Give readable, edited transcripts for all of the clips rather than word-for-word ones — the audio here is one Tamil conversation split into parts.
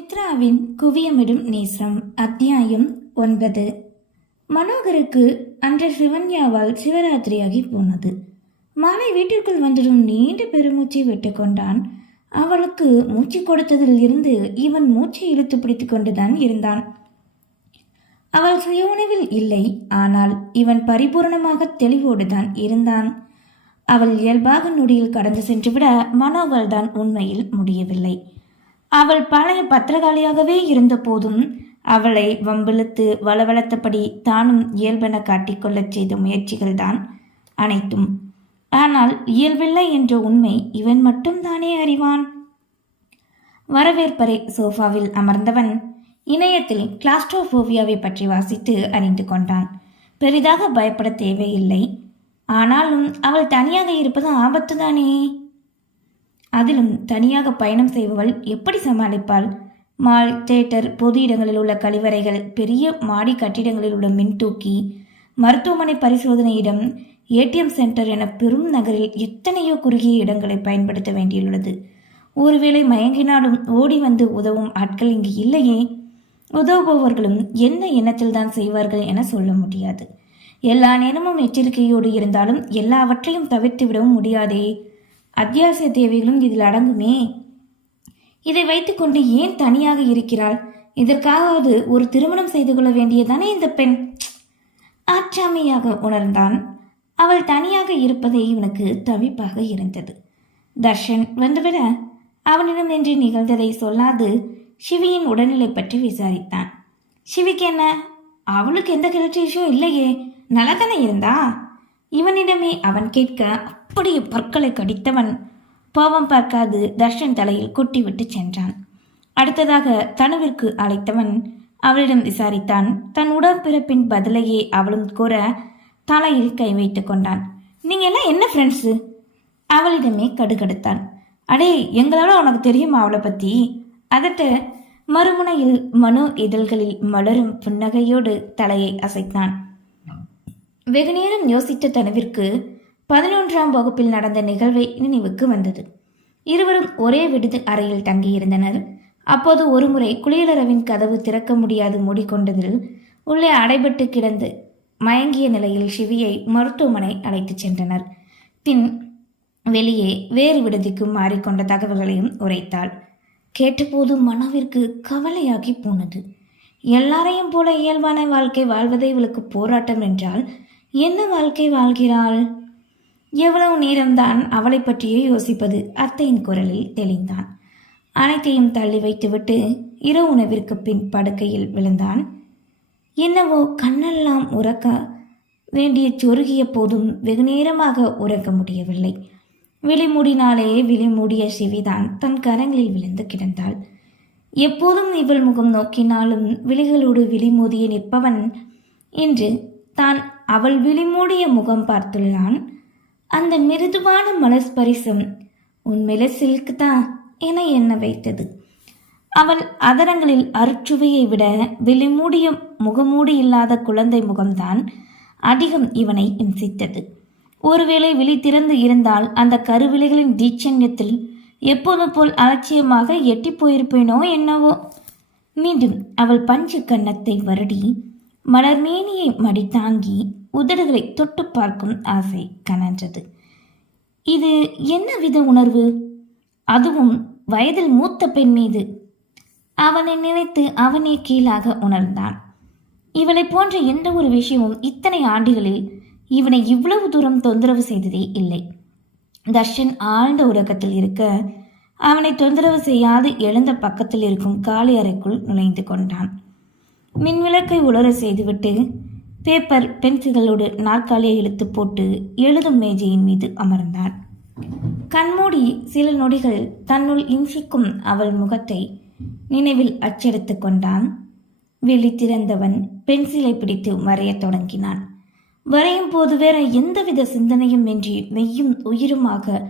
சுமித்ராவின் குவியமிடும் நேசம் அத்தியாயம் 9. மனோகருக்கு அன்று சிவன்யாவால் சிவராத்திரியாகி போனது. மாலை வீட்டிற்குள் வந்ததும் நீண்ட பெருமூச்சை விட்டு கொண்டான். அவளுக்கு மூச்சு கொடுத்ததில் இருந்து இவன் மூச்சை இழுத்து பிடித்து கொண்டுதான் இருந்தான். அவள் சுய உணவில் இல்லை, ஆனால் இவன் பரிபூர்ணமாக தெளிவோடுதான் இருந்தான். அவள் இயல்பாக நொடியில் கடந்து சென்றுவிட மனோகர் தான் உண்மையில் முடியவில்லை. அவள் பழைய பத்திரகாளியாகவே இருந்த போதும் அவளை வம்பிழுத்து வளவளத்தபடி தானும் இயல்பென காட்டிக்கொள்ளச் செய்த முயற்சிகள்தான் அனைத்தும். ஆனால் இயல்பில்லை என்ற உண்மை இவன் மட்டும் தானே அறிவான். வரவேற்பறை சோஃபாவில் அமர்ந்தவன் இணையத்தில் கிளாஸ்ட்ரோபோபியாவை பற்றி வாசித்து அறிந்து கொண்டான். பெரிதாக பயப்பட தேவையில்லை. ஆனாலும் அவள் தனியாக இருப்பது ஆபத்துதானே. அதிலும் தனியாக பயணம் செய்பவள் எப்படி சமாளிப்பாள்? மால், தியேட்டர், பொது இடங்களில் உள்ள கழிவறைகள், பெரிய மாடி கட்டிடங்களில் உள்ள மின்தூக்கி, மருத்துவமனை பரிசோதனையிடம், ஏடிஎம் சென்டர் என பெரும் நகரில் எத்தனையோ குறுகிய இடங்களை பயன்படுத்த வேண்டியுள்ளது. ஒருவேளை மயங்கினாலும் ஓடி வந்து உதவும் ஆட்கள் இங்கு இல்லையே. உதவுபவர்களும் என்ன எண்ணத்தில் தான் செய்வார்கள் என சொல்ல முடியாது. எல்லா நேரமும் எச்சரிக்கையோடு இருந்தாலும் எல்லாவற்றையும் தவிர்த்து விடவும் முடியாதே. அத்தியாவசிய தேவைகளும் இதில் அடங்குமே. இதை வைத்துக்கொண்டு ஏன் தனியாக இருக்கிறாள்? இதற்காவது ஒரு திருமணம் செய்து கொள்ள வேண்டியதானே இந்த பெண். ஆற்றாமையாக உணர்ந்தான். அவள் தனியாக இருப்பதே இவனுக்கு தவிப்பாக இருந்தது. தர்ஷன் வந்துவிட அவனிடம் என்று நிகழ்ந்ததை சொல்லாது சிவியின் உடல்நிலை பற்றி விசாரித்தான். சிவிக்கு என்ன? அவளுக்கு எந்த கிளர்ச்சியும் இல்லையே, நலதானே இருந்தா? இவனிடமே அவன் கேட்க அப்படியே பற்களை கடித்தவன் பாவம் பார்க்காது தர்ஷன் தலையில் கொட்டிவிட்டு சென்றான். அடுத்ததாக தனுவிற்கு அழைத்தவன் அவளிடம் விசாரித்தான். தன் உடற்பிறப்பின் பதிலையே அவளும் கூற தலையில் கை வைத்து கொண்டான். நீங்க எல்லாம் என்ன ஃப்ரெண்ட்ஸு? அவளிடமே கடுகடுத்தான். அடே, எங்களால உனக்கு தெரியுமா அவளை பத்தி? அதட்ட மறுமுனையில் மனோ இதழ்களில் மலரும் புன்னகையோடு தலையை அசைத்தான். வெகு நேரம் யோசித்த தனுவிற்கு 11ஆம் வகுப்பில் நடந்த நிகழ்வை நினைவுக்கு வந்தது. இருவரும் ஒரே விடுதி அறையில் தங்கியிருந்தனர். அப்போது ஒருமுறை குளியலறைவின் கதவு திறக்க முடியாது மூடிக்கொண்டதில் உள்ளே அடைபட்டு கிடந்து மயங்கிய நிலையில் சிவியை மருத்துவமனை அழைத்துச் சென்றனர். பின் வெளியே வேறு விடுதிக்கு மாறிக்கொண்ட தகவல்களையும் உரைத்தாள். கேட்டபோது மனோவிற்கு கவலையாகி போனது. எல்லாரையும் போல இயல்பான வாழ்க்கை வாழ்வதை இவளுக்கு போராட்டம் என்றால் என்ன வாழ்க்கை வாழ்கிறாள்? எவ்வளவு நேரம்தான் அவளை பற்றியே யோசிப்பது? அத்தையின் குரலில் தெளிந்தான். அனைத்தையும் தள்ளி வைத்துவிட்டு இரவு உணவிற்கு பின் படுக்கையில் விழுந்தான். என்னவோ கண்ணெல்லாம் உறக்க வேண்டிய சொருகிய போதும் வெகு நேரமாக உறக்க முடியவில்லை. விழிமூடினாலே விழிமூடிய சிவிதான் தன் கரங்களில் விழுந்து கிடந்தாள். எப்போதும் இவள் முகம் நோக்கினாலும் விழிகளோடு விழிமோதிய நிற்பவன் இன்று தான் அவள் விழிமூடிய முகம் பார்த்துள்ளான். அந்த மிருதுவான மலஸ்பரிசம் உண்மையில சில்க் தான் என எண்ண வைத்தது. அவள் அதரங்களில் அருச்சுவையை விட விழிமூடிய முகமூடி இல்லாத குழந்தை முகம்தான் அதிகம் இவனை இம்சித்தது. ஒருவேளை விழி திறந்து இருந்தால் அந்த கருவிலைகளின் தீட்சண்யத்தில் எப்போது போல் அலட்சியமாக எட்டி போயிருப்பேனோ என்னவோ. மீண்டும் அவள் பஞ்சு கன்னத்தை வருடி மலர்மேனியை மடித்தாங்கி உதடுகளை தொட்டு பார்க்கும் ஆசை கனன்றது. இது என்ன வித உணர்வு? அதுவும் வயதில் மூத்த பெண் மீது. அவனை நினைத்து அவனே கீழாக உணர்ந்தான். இவளை போன்ற எந்த ஒரு விஷயமும் இத்தனை ஆண்டுகளில் இவனை இவ்வளவு தூரம் தொந்தரவு செய்ததே இல்லை. தர்ஷன் ஆழ்ந்த உறக்கத்தில் இருக்க அவனை தொந்தரவு செய்யாது எழுந்த பக்கத்தில் இருக்கும் காலி அறைக்குள் நுழைந்து கொண்டான். மின்விளக்கை உலர செய்துவிட்டு பேப்பர் பென்சில்களோடு நாற்காலியை இழுத்து போட்டு எழுதும் மேஜையின் மீது அமர்ந்தான். கண்மூடி சில நொடிகள் தன்னுள் இன்சிக்கும் அவள் முகத்தை நினைவில் அச்செடுத்து கொண்டான். விழி திறந்தவன் பென்சிலை பிடித்து வரையத் தொடங்கினான். வரையும் போது வேற எந்தவித சிந்தனையும் இன்றி மெய்யும் உயிருமாக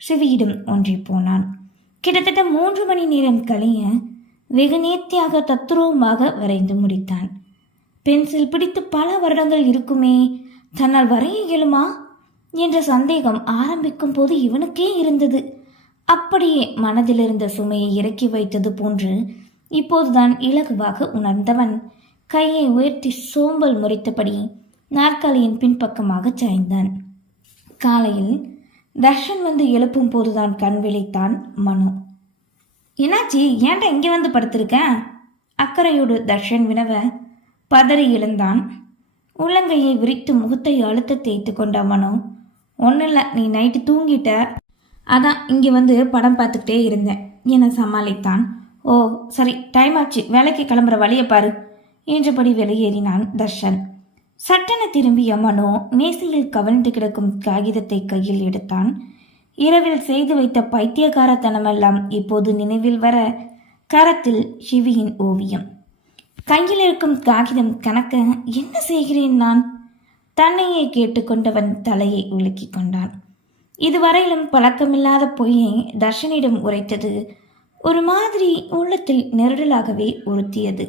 சிவியிடம் ஒன்றி போனான். கிட்டத்தட்ட 3 மணி நேரம் கழிய வெகு நேர்த்தியாக தத்துரூபமாக வரைந்து முடித்தான். பென்சில் பிடித்து பல வருடங்கள் இருக்குமே, தன்னால் வரைய இயலுமா என்ற சந்தேகம் ஆரம்பிக்கும் போது இவனுக்கே இருந்தது. அப்படியே மனதிலிருந்த சுமையை இறக்கி வைத்தது போன்று இப்போதுதான் இலகுவாக உணர்ந்தவன் கையை உயர்த்தி சோம்பல் முறைத்தபடி நாற்காலியின் பின்பக்கமாக சாய்ந்தான். காலையில் தர்ஷன் வந்து எழுப்பும் போதுதான் கண் விழித்தான் மனு. என்னாச்சி, ஏன்டா இங்கே வந்து படுத்திருக்க? அக்கறையோடு தர்ஷன் வினவ பதறி எழுந்தான். உள்ளங்கையை விரித்து முகத்தை அழுத்த தேய்த்து கொண்ட மனு. ஒன்றும் இல்லை, நீ நைட்டு தூங்கிட்ட, அதான் இங்கே வந்து படம் பார்த்துக்கிட்டே இருந்தேன் என சமாளித்தான். ஓ சரி, டைம் ஆச்சு, வேலைக்கு கிளம்புற வழியை பாரு என்றபடி வெளியேறினான் தர்ஷன். சட்டென திரும்பிய மனோ மேசையில் கவிழ்ந்து கிடக்கும் காகிதத்தை கையில் எடுத்தான். இரவில் செய்து வைத்த பைத்தியக்காரத்தனமெல்லாம் இப்போது நினைவில் வர கரத்தில் சிவியின் ஓவியம். கையில் இருக்கும் காகிதம் கணக்க என்ன செய்கிறேன் நான்? தன்னையே கேட்டுக்கொண்டவன் தலையை உலுக்கிக் கொண்டான். இதுவரையிலும் பழக்கமில்லாத பொய்யை தர்ஷனிடம் உரைத்தது ஒரு மாதிரி உள்ளத்தில் நெருடலாகவே உறுத்தியது.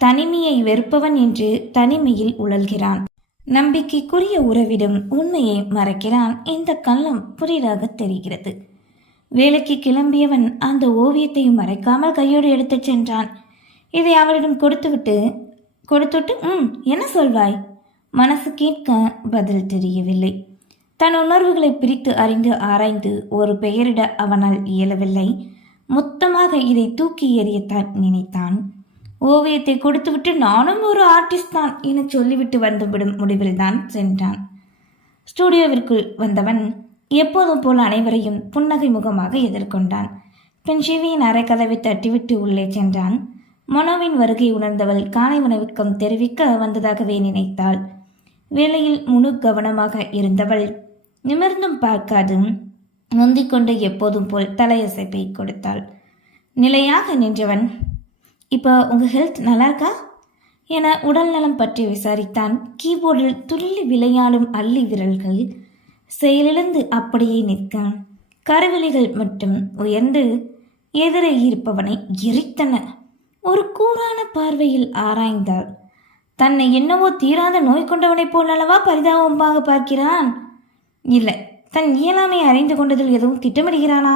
தனிமையை வெறுப்பவன் என்று தனிமையில் உழல்கிறான். நம்பிக்கைக்குரிய உறவிடம் உண்மையை மறைக்கிறான். இந்த கள்ளம் புதிதாக தெரிகிறது. வேலைக்கு கிளம்பியவன் அந்த ஓவியத்தையும் மறைக்காமல் கையோடு எடுத்துச் சென்றான். இதை அவளிடம் கொடுத்துட்டு என்ன சொல்வாய்? மனசு கேட்க பதில் தெரியவில்லை. தன் உணர்வுகளை பிரித்து அறிந்து ஆராய்ந்து ஒரு பெயரிட அவனால் இயலவில்லை. மொத்தமாக இதை தூக்கி எறியத்தான் நினைத்தான். ஓவியத்தை கொடுத்துவிட்டு நானும் ஒரு ஆர்டிஸ்ட் தான் என சொல்லிவிட்டு வந்துவிடும் முடிவில் தான் சென்றான். ஸ்டூடியோவிற்குள் வந்தவன் எப்போதும் போல் அனைவரையும் புன்னகை முகமாக எதிர்கொண்டான். பின் சிவியின் அரை கதவை தட்டிவிட்டு உள்ளே சென்றான். மனோவின் வருகை உணர்ந்தவள் காலை வணக்கம் தெரிவிக்க வந்ததாகவே நினைத்தாள். வேலையில் முழு கவனமாக இருந்தவள் நிமிர்ந்தும் பார்க்காது முந்திக்கொண்டு எப்போதும் போல் தலையசைப்பை கொடுத்தாள். நிலையாக நின்றவன், இப்போ உங்கள் ஹெல்த் நல்லா இருக்கா என உடல் நலம் பற்றி விசாரித்தான். கீபோர்டில் துள்ளி விளையாடும் அள்ளி விரல்கள் செயலிழந்து அப்படியே நிற்க கருவிழிகள் மட்டும் உயர்ந்து எதிரே இருப்பவனை எரித்தன. ஒரு கூரான பார்வையில் ஆராய்ந்தாள். தன்னை என்னவோ தீராத நோய் கொண்டவனைப் போல் அல்லவா பரிதாபமாக பார்க்கிறான்? இல்லை, தன் இயலாமை அறிந்து கொண்டதில் எதுவும் திட்டமிடுகிறானா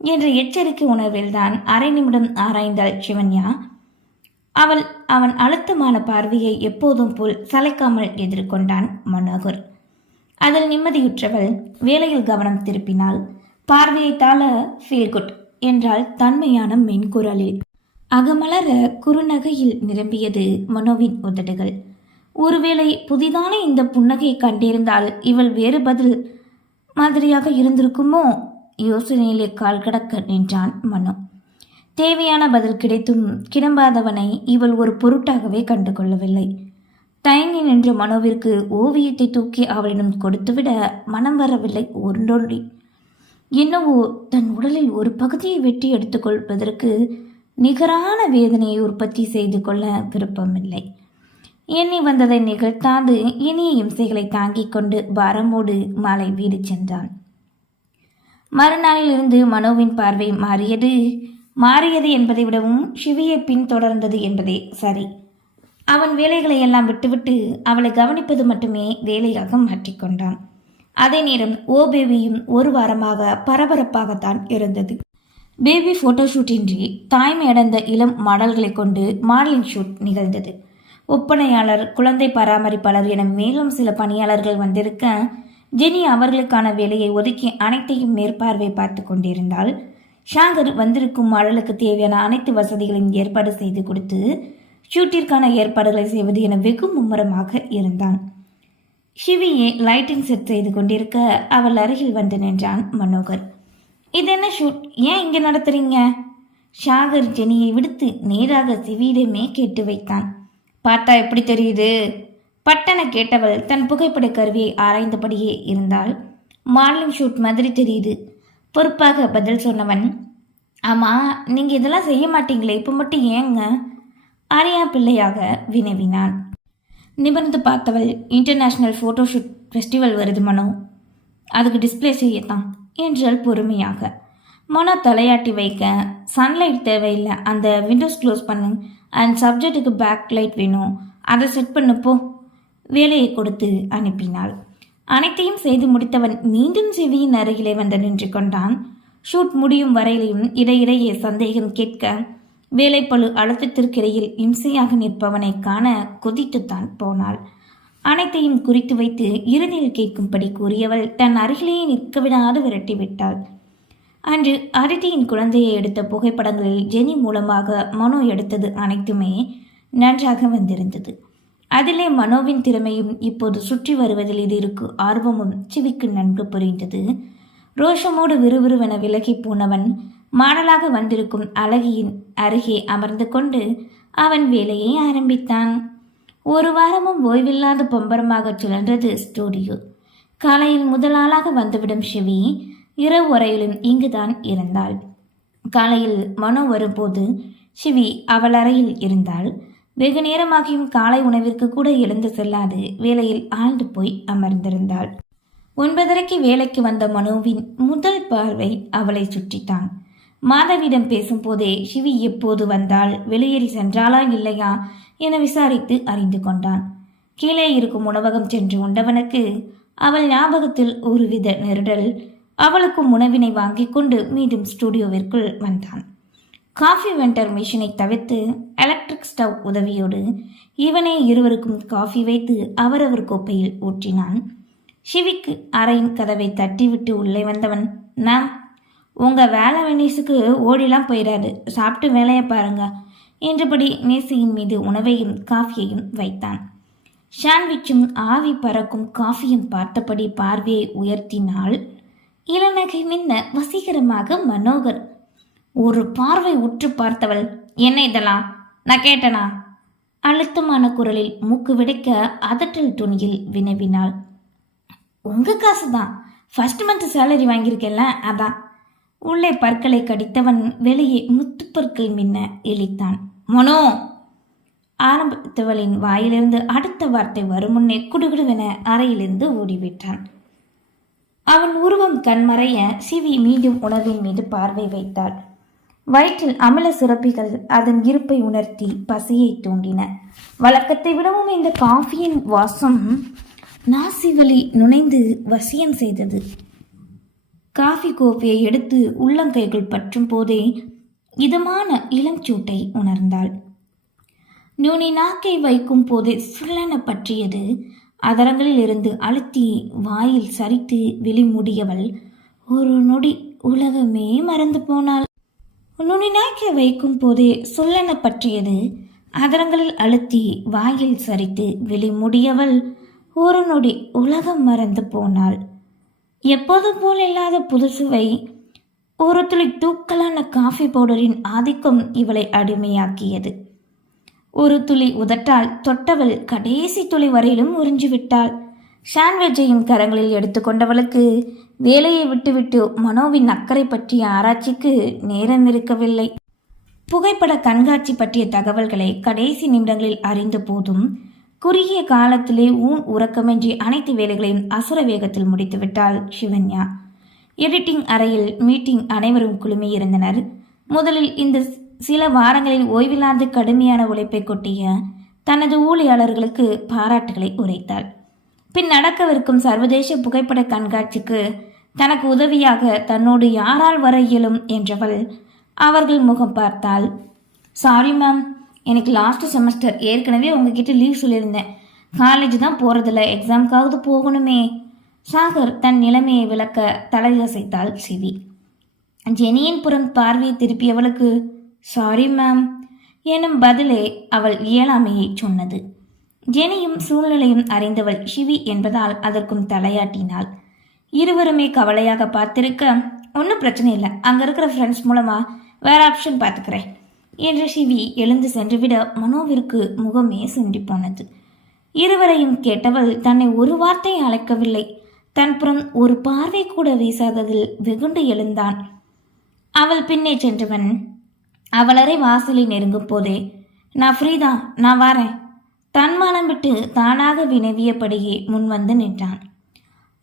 என்ற எச்சரிக்கை உணர்வில்தான் அரை நிமிடம் ஆராய்ந்தாள் சிவன்யா. அவன் அழுத்தமான பார்வையை எப்போதும் போல் சளைக்காமல் எதிர்கொண்டான் மனோகர். அதில் நிம்மதியுற்றவள் வேலையில் கவனம் திருப்பினாள். பார்வையை தாழ ஃபீல் குட் என்றால் தன்மையான மென்குரலில். அகமலர குறுநகையில் நிரம்பியது மனோவின் உதடுகள். ஒருவேளை புதிதான இந்த புன்னகையை கண்டிருந்தால் இவள் வேறு பதில் மாதிரியாக இருந்திருக்குமோ? யோசனையிலே கால் கடக்க நின்றான் மனோ. தேவையான பதில் கிடைத்தும் கிளம்பாதவனை இவள் ஒரு பொருட்டாகவே கண்டு கொள்ளவில்லை. தயங்கி நின்ற மனோவிற்கு ஓவியத்தை தூக்கி அவளிடம் கொடுத்துவிட மனம் வரவில்லை. ஒன்றொன்றி என்னவோ தன் உடலில் ஒரு பகுதியை வெட்டி எடுத்துக்கொள்வதற்கு நிகரான வேதனையை உற்பத்தி செய்து கொள்ள விருப்பமில்லை. எண்ணி வந்ததை நிகழ்த்தாது இனிய இம்சைகளை தாங்கிக் கொண்டு பாரமோடு மாலை வீடு சென்றான். மறுநாளில் இருந்து மனோவின் பார்வை மாறியது என்பதை விடவும் சிவியை பின்தொடர்ந்தது என்பதே சரி. அவன் வேலைகளை எல்லாம் விட்டுவிட்டு அவளை கவனிப்பது மட்டுமே வேலையாக மாற்றிக்கொண்டான். அதே நேரம் பேபியும் ஒரு வாரமாக பரபரப்பாகத்தான் இருந்தது. பேபி போட்டோஷூட்டின்றி தாய்மை அடைந்த இளம் மாடல்களை கொண்டு மாடலிங் ஷூட் நிகழ்ந்தது. ஒப்பனையாளர், குழந்தை பராமரிப்பாளர் என மேலும் சில பணியாளர்கள் வந்திருக்க ஜெனி அவர்களுக்கான வேலையை ஒதுக்கி அனைத்தையும் மேற்பார்வை பார்த்து கொண்டிருந்தாள். ஷாங்கர் வந்திருக்கும் மாடலுக்கு தேவையான அனைத்து வசதிகளையும் ஏற்பாடு செய்து கொடுத்து ஷூட்டிற்கான ஏற்பாடுகளை செய்வது என வெகு மும்முரமாக இருந்தான். ஷிவியே லைட்டிங் செட் செய்து கொண்டிருக்க அவள் அருகில் வந்து நின்றான் மனோகர். இது என்ன ஷூட், ஏன் இங்கே நடத்துறீங்க? ஷாகர் ஜெனியை விடுத்து நேராக சிவியிடமே கேட்டு வைத்தான். பார்த்தா எப்படி தெரியுது? பட்டன கேட்டவள் தன் புகைப்பட கருவியை ஆராய்ந்தபடியே இருந்தாள். மாடலிங் ஷூட் மாதிரி தெரியுது பொறுப்பாக பதில் சொன்னவன். ஆமாம், நீங்கள் இதெல்லாம் செய்ய மாட்டீங்களே, இப்போ மட்டும் ஏங்க? ஆரியா பிள்ளையாக வினவினான். நிபர்ந்து பார்த்தவள், இன்டர்நேஷ்னல் ஃபோட்டோஷூட் ஃபெஸ்டிவல் வருது மனோ, அதுக்கு டிஸ்பிளே செய்யத்தான் என்றால் பொறுமையாக. மனோ தலையாட்டி வைக்க, சன்லைட் தேவையில்லை, அந்த விண்டோஸ் க்ளோஸ் பண்ணு, அண்ட் சப்ஜெக்டுக்கு பேக் லைட் வேணும், அதை செட் பண்ணுப்போ. வேலையை கொடுத்து அனுப்பினாள். அனைத்தையும் செய்து முடித்தவன் மீண்டும் செவியின் அருகிலே வந்து நின்று கொண்டான். ஷூட் முடியும் வரையிலையும் இடையிடையே சந்தேகம் கேட்க வேலைப்பளு அழுத்தத்திற்கிடையில் இம்சையாக நிற்பவனை காண கொதித்துத்தான் போனாள். அனைத்தையும் குறித்து வைத்து இறுதியில் கேட்கும்படி கூறியவள் தன் அருகிலேயே நிற்க விடாது விரட்டிவிட்டாள். அன்று அதித்தியின் குழந்தையை எடுத்த புகைப்படங்களில் ஜெனி மூலமாக மனோ எடுத்தது அனைத்துமே நன்றாக வந்திருந்தது. அதிலே மனோவின் திறமையும் இப்போது சுற்றி வருவதில் இது இருக்கு ஆர்வமும் சிவிக்கு நன்கு புரிந்தது. ரோஷமோடு விறுவிறுவென விலகி போனவன் மாடலாக வந்திருக்கும் அழகியின் அருகே அமர்ந்து கொண்டு அவன் வேலையை ஆரம்பித்தான். ஒரு வாரமும் ஓய்வில்லாத பம்பரமாக சுழன்றது ஸ்டூடியோ. காலையில் முதலாளாக வந்துவிடும் சிவி இரவு வரையிலும் இங்குதான் இருந்தாள். காலையில் மனோ வரும்போது சிவி அவள் அறையில் இருந்தாள். வெகு நேரமாகியும் காலை உணவிற்கு கூட எழுந்து செல்லாது வேலையில் ஆழ்ந்து போய் அமர்ந்திருந்தாள். 9:30 வேலைக்கு வந்த மனோவின் முதல் பார்வை அவளை சுற்றித்தான். மாதவிடம் பேசும்போதே சிவி எப்போது வந்தாள், வெளியேறி சென்றாளா இல்லையா என விசாரித்து அறிந்து கொண்டான். கீழே இருக்கும் உணவகம் சென்று உண்டவனுக்கு அவள் ஞாபகத்தில் ஒருவித நெருடல். அவளுக்கும் உணவினை வாங்கி கொண்டு மீண்டும் ஸ்டூடியோவிற்குள் வந்தான். காஃபி வெண்டர் மிஷினை தவிர்த்து எலக்ட்ரிக் ஸ்டவ் உதவியோடு இவனே இருவருக்கும் காஃபி வைத்து அவரவர் கோப்பையில் ஊற்றினான். சிவிக்கு அறையின் கதவை தட்டிவிட்டு உள்ளே வந்தவன், மேம், உங்கள் வேலை வெனீஸுக்கு ஓடிலாம் போயிடாது, சாப்பிட்டு வேலையை பாருங்க என்றபடி மேசையின் மீது உணவையும் காஃபியையும் வைத்தான். சாண்ட்விச்சும் ஆவி பறக்கும் காஃபியும் பார்த்தபடி பார்வையை உயர்த்தினாள். இளநகை மின்ன வசீகரமாக மனோகர். ஒரு பார்வை உற்று பார்த்தவள், என்ன இதெல்லாம், நான் கேட்டனா? அழுத்தமான குரலில் மூக்கு விடைக்க அதட்டல் துணியில் வினவினாள். உங்க காசு தான், ஃபர்ஸ்ட் மந்த் சேலரி வாங்கியிருக்கேன்ல, அதான். உள்ளே பற்களை கடித்தவன் வெளியே முத்துப்பற்கள் மின்ன இழித்தான். மனோ! ஆரம்பித்தவளின் வாயிலிருந்து அடுத்த வார்த்தை வரும் முன்னே குடுகுடுவென அறையிலிருந்து ஓடிவிட்டான். அவன் உருவம் கண்மறைய சிவி மீண்டும் உணவின் மீது பார்வை வைத்தாள். வயிற்றில் அமில சுரப்பிகள் அதன் இருப்பை உணர்த்தி பசியை தூண்டின. வழக்கத்தை விடவும் இந்த காஃபியின் வாசம் நாசிவலி நுழைந்து வசியம் செய்தது. காஃபி கோப்பையை எடுத்து உள்ளங்கைகள் பற்றும் போதே இதமான இளம் சூட்டை உணர்ந்தாள். நுனி நாக்கை வைக்கும் போதே சுள்ளென பற்றியது. அதரங்களில் இருந்து அழுத்தி வாயில் சரித்து வெளிமூடியவள் ஒரு நொடி உலகமே மறந்து போனாள். நுனி நாக்கை வைக்கும் போதே சொல்லென பற்றியது. அதரங்களில் அழுத்தி வாயில் சரித்து வெளிமூடியவள் ஒரு நொடி உலகம் மறந்து போனாள். எப்போதும் போல் இல்லாத புதுசுவை, ஒரு துளி தூக்கலான காஃபி பவுடரின் ஆதிக்கம் இவளை அடிமையாக்கியது. ஒரு துளி உதட்டால் தொட்டவள் கடைசி துளி வரையிலும் உறிஞ்சிவிட்டாள். சாண்ட்விச்சையும் கரங்களில் எடுத்துக்கொண்டவளுக்கு வேலையை விட்டுவிட்டு மனோவின் அக்கறை பற்றிய ஆராய்ச்சிக்கு நேரம் இருக்கவில்லை. புகைப்பட கண்காட்சி பற்றிய தகவல்களை கடைசி நிமிடங்களில் அறிந்த போதும் குறுகிய காலத்திலே உறக்கமின்றி அனைத்து வேலைகளையும் அசுர வேகத்தில் முடித்துவிட்டாள் சிவன்யா. எடிட்டிங் அறையில் மீட்டிங் அனைவரும் குழுமியிருந்தனர். முதலில் இந்த சில வாரங்களில் ஓய்வில்லாத கடுமையான உழைப்பை கொட்டிய தனது ஊழியாளர்களுக்கு பாராட்டுகளை உரைத்தாள். பின் நடக்கவிருக்கும் சர்வதேச புகைப்பட கண்காட்சிக்கு தனக்கு உதவியாக தன்னோடு யாரால் வர இயலும் என்றவள் அவர்கள் முகம் பார்த்தாள். சாரி மேம், எனக்கு லாஸ்ட் செமஸ்டர் ஏற்கனவே உங்ககிட்ட லீவ் சொல்லியிருந்தேன். காலேஜ் தான் போகிறதில்ல, எக்ஸாமுக்காவது போகணுமே. சாகர் தன் நிலைமையை விளக்க தலையசைத்தாள் சிவி. ஜெனியின் புறம் பார்வையை திருப்பியவளுக்கு சாரி மேம் எனும் பதிலே அவள் இயலாமையை சொன்னது. ஜெனியும் சூழ்நிலையும் அறிந்தவள் சிவி என்பதால் அதற்கும் தலையாட்டினாள். இருவருமே கவலையாக பார்த்திருக்க, ஒன்றும் பிரச்சனை இல்லை, அங்கே இருக்கிற ஃப்ரெண்ட்ஸ் மூலமாக வேற ஆப்ஷன் பார்த்துக்கிறேன் என்று சிவி எழுந்து சென்றுவிட மனோவிற்கு முகமே சுண்டி போனது. இருவரையும் கேட்டவள் தன்னை ஒரு வார்த்தை அழைக்கவில்லை. தன் புறம் ஒரு பார்வை கூட வீசாததில் வெகுண்டு எழுந்தான். அவள் பின்னே சென்றவன் அவளரை வாசலை நெருங்கும் போதே, நான் ஃப்ரீதான், நான் வாரேன், தன்மானம் விட்டு தானாக வினவியபடியே முன்வந்து நின்றான்.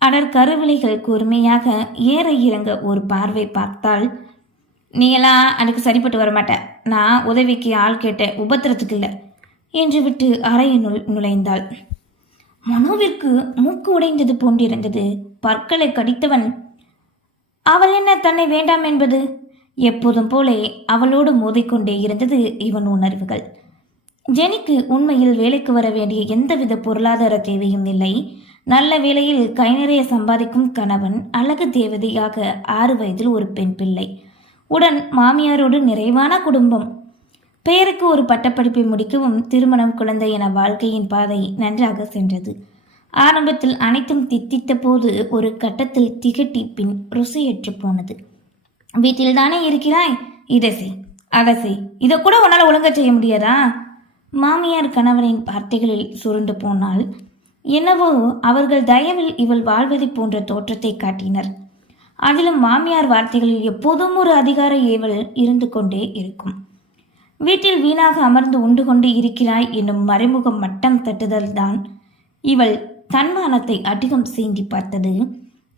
அடர் கருவிலைகள் கூர்மையாக ஏற இறங்க ஒரு பார்வை பார்த்தாள். நீ எல்லாம் எனக்கு சரிப்பட்டு வரமாட்ட, நான் உதவிக்கு ஆள் கேட்ட உபத்திரத்துக்கு இல்லை என்று விட்டு அறையினுள் நுழைந்தாள். மனோவிற்கு மூக்கு உடைந்தது போன்றிருந்தது. பற்களை கடித்தவன், அவள் என்ன தன்னை வேண்டாம் என்பது? எப்போதும் போலே அவளோடு மோதிக்கொண்டே இருந்தது இவன் உணர்வுகள். ஜெனிக்கு உண்மையில் வேலைக்கு வர வேண்டிய எந்தவித பொருளாதார தேவையும் இல்லை. நல்ல வேளையில் கை நிறைய சம்பாதிக்கும் கணவன், அழகு தேவதையாக 6 வயதில் ஒரு பெண் பிள்ளை, உடன் மாமியாரோடு நிறைவான குடும்பம். பெயருக்கு ஒரு பட்டப்படிப்பை முடிக்கவும் திருமணம், குழந்தை என வாழ்க்கையின் பாதை நன்றாக சென்றது. ஆரம்பத்தில் அனைத்தும் தித்தித்த போது ஒரு கட்டத்தில் திகட்டி பின் ருசியற்று போனது. வீட்டில் தானே இருக்கிறாய், இதை செய் அதை செய், இதை கூட உன்னால் ஒழுங்கா செய்ய முடியாதா? மாமியார் கணவனின் வார்த்தைகளில் சுருண்டு போனால் என்னவோ அவர்கள் தயவில் இவள் வாழ்வதை போன்ற தோற்றத்தை காட்டினர். அதிலும் மாமியார் வார்த்தைகளில் எப்போதும் ஒரு அதிகார ஏவல் இருந்து கொண்டே இருக்கும். வீட்டில் வீணாக அமர்ந்து உண்டு கொண்டு இருக்கிறாய் என்னும் மறைமுகம் மட்டம் தட்டுதல் தான் இவள் தன்மானத்தை அதிகம் சீண்டி பார்த்தது.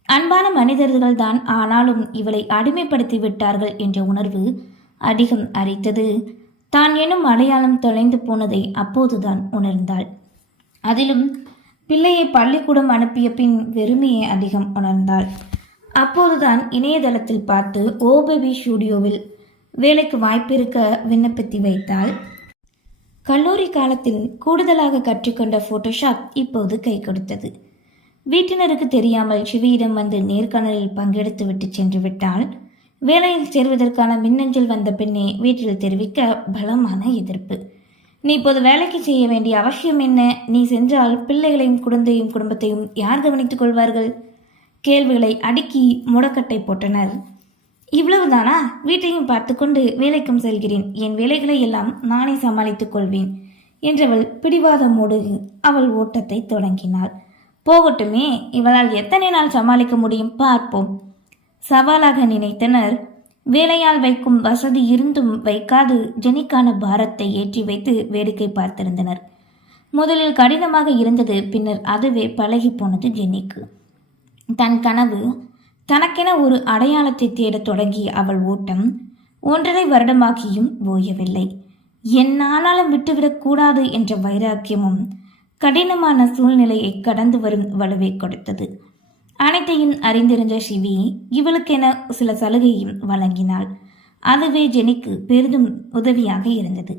அன்பான மனிதர்கள் தான், ஆனாலும் இவளை அடிமைப்படுத்தி விட்டார்கள் என்ற உணர்வு அதிகம் அரித்தது. தான் எனும் அடையாளம் தொலைந்து போனதை அப்போதுதான் உணர்ந்தாள். அதிலும் பிள்ளையை பள்ளிக்கூடம் அனுப்பிய பின் வெறுமையை அதிகம் உணர்ந்தாள். அப்போதுதான் இணையதளத்தில் பார்த்து ஓபேபி ஸ்டுடியோவில் வேலைக்கு வாய்ப்பிருக்க விண்ணப்பித்து வைத்தாள். கல்லூரி காலத்தில் கூடுதலாக கற்றுக்கொண்ட போட்டோஷாப் இப்போது கை கொடுத்தது. வீட்டினருக்கு தெரியாமல் சிவியிடம் வந்து நேர்காணலில் பங்கெடுத்து விட்டு சென்று விட்டாள். வேலையில் சேர்வதற்கான மின்னஞ்சல் வந்த பின்னே வீட்டில் தெரிவிக்க பலமான எதிர்ப்பு. நீ இப்போது வேலைக்கு செய்ய வேண்டிய அவசியம் என்ன? நீ சென்றால் பிள்ளைகளையும் குடும்பத்தையும் யார் கவனித்துக் கொள்வார்கள்? கேள்விகளை அடுக்கி முடக்கட்டை போட்டனர். இவ்வளவுதானா? வீட்டையும் பார்த்து கொண்டு வேலைக்கும் செல்கிறேன், என் வேலைகளை எல்லாம் நானே சமாளித்துக் கொள்வேன் என்றவள் பிடிவாதமோடு அவள் ஓட்டத்தை தொடங்கினாள். போகட்டுமே, இவளால் எத்தனை நாள் சமாளிக்க முடியும், பார்ப்போம். சவாலாக நினைத்தனர். வேலையால் வைக்கும் வசதி இருந்தும் வைக்காது ஜெனிக்கான பாரத்தை ஏற்றி வைத்து வேடிக்கை பார்த்திருந்தனர். முதலில் கடினமாக இருந்தது, பின்னர் அதுவே பழகி போனது ஜெனிக்கு. தன் கனவு, தனக்கென ஒரு அடையாளத்தை தேடத் தொடங்கிய அவள் ஓட்டம் 1.5 வருடமாகியும் ஓயவில்லை. என்னாலும் விட்டுவிடக்கூடாது என்ற வைராக்கியமும் கடினமான சூழ்நிலையை கடந்து வரும் வலுவை கொடுத்தது. அனைத்தையும் அறிந்திருந்த சிவி இவளுக்கென சில சலுகையும் வழங்கினாள். அதுவே ஜெனிக்கு பெரிதும் உதவியாக இருந்தது.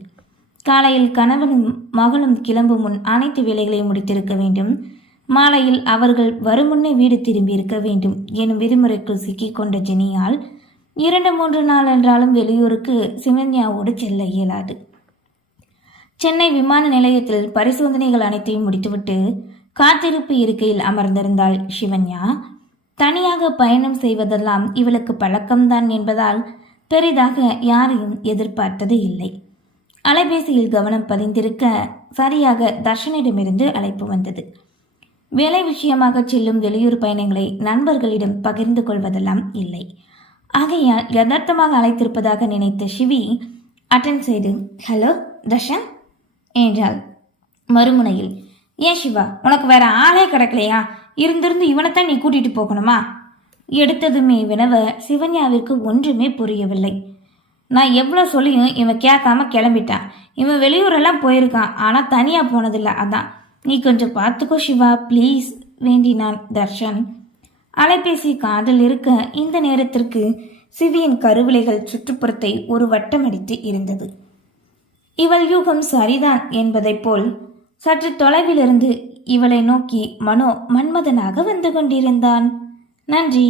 காலையில் கணவனும் மகளும் கிளம்பும் முன் அனைத்து வேலைகளையும் முடித்திருக்க வேண்டும். மாலையில் அவர்கள் வரும் முன்னே வீடு திரும்பி இருக்க வேண்டும் எனும் விதிமுறைக்குள் சிக்கிக்கொண்ட ஜெனியால் 2-3 நாள் என்றாலும் வெளியூருக்கு சிவன்யாவோடு செல்ல இயலாது. சென்னை விமான நிலையத்தில் பரிசோதனைகள் அனைத்தையும் முடித்துவிட்டு காத்திருப்பு இருக்கையில் அமர்ந்திருந்தாள் சிவன்யா. தனியாக பயணம் செய்வதெல்லாம் இவளுக்கு பழக்கம்தான் என்பதால் பெரிதாக யாரையும் எதிர்பார்த்தது இல்லை. அலைபேசியில் கவனம் பதிந்திருக்க சரியாக தர்ஷனிடமிருந்து அழைப்பு வந்தது. வேலை விஷயமாக செல்லும் வெளியூர் பயணங்களை நண்பர்களிடம் பகிர்ந்து கொள்வதெல்லாம் இல்லை. ஆகையால் யதார்த்தமாக அழைத்திருப்பதாக நினைத்த சிவி அட்டென்ட் செய்து ஹலோ தர்ஷன் என்றாள். மறுமுனையில், ஏன் சிவா, உனக்கு வேற ஆளே கிடைக்கலையா? இருந்திருந்து இவனைத்தான் நீ கூட்டிட்டு போகணுமா? எடுத்ததுமே வினவ சிவன்யாவிற்கு ஒன்றுமே புரியவில்லை. நான் எவ்வளோ சொல்லியும் இவன் கேட்காம கிளம்பிட்டான். இவன் வெளியூரெல்லாம் போயிருக்கான், ஆனால் தனியாக போனதில்லை. அதான் நீ கொஞ்சம் பார்த்துக்கோ சிவா ப்ளீஸ் வேண்டினான் தர்ஷன். அலைபேசி காதில் இருக்க இந்த நேரத்திற்கு சிவியின் கருவிலைகள் சுற்றுப்புறத்தை ஒரு வட்டமடித்து இருந்தது. இவள் யூகம் சரிதான் என்பதைப் போல் சற்று தொலைவிலிருந்து இவளை நோக்கி மனோ மன்மதனாக வந்து கொண்டிருந்தான். நன்றி.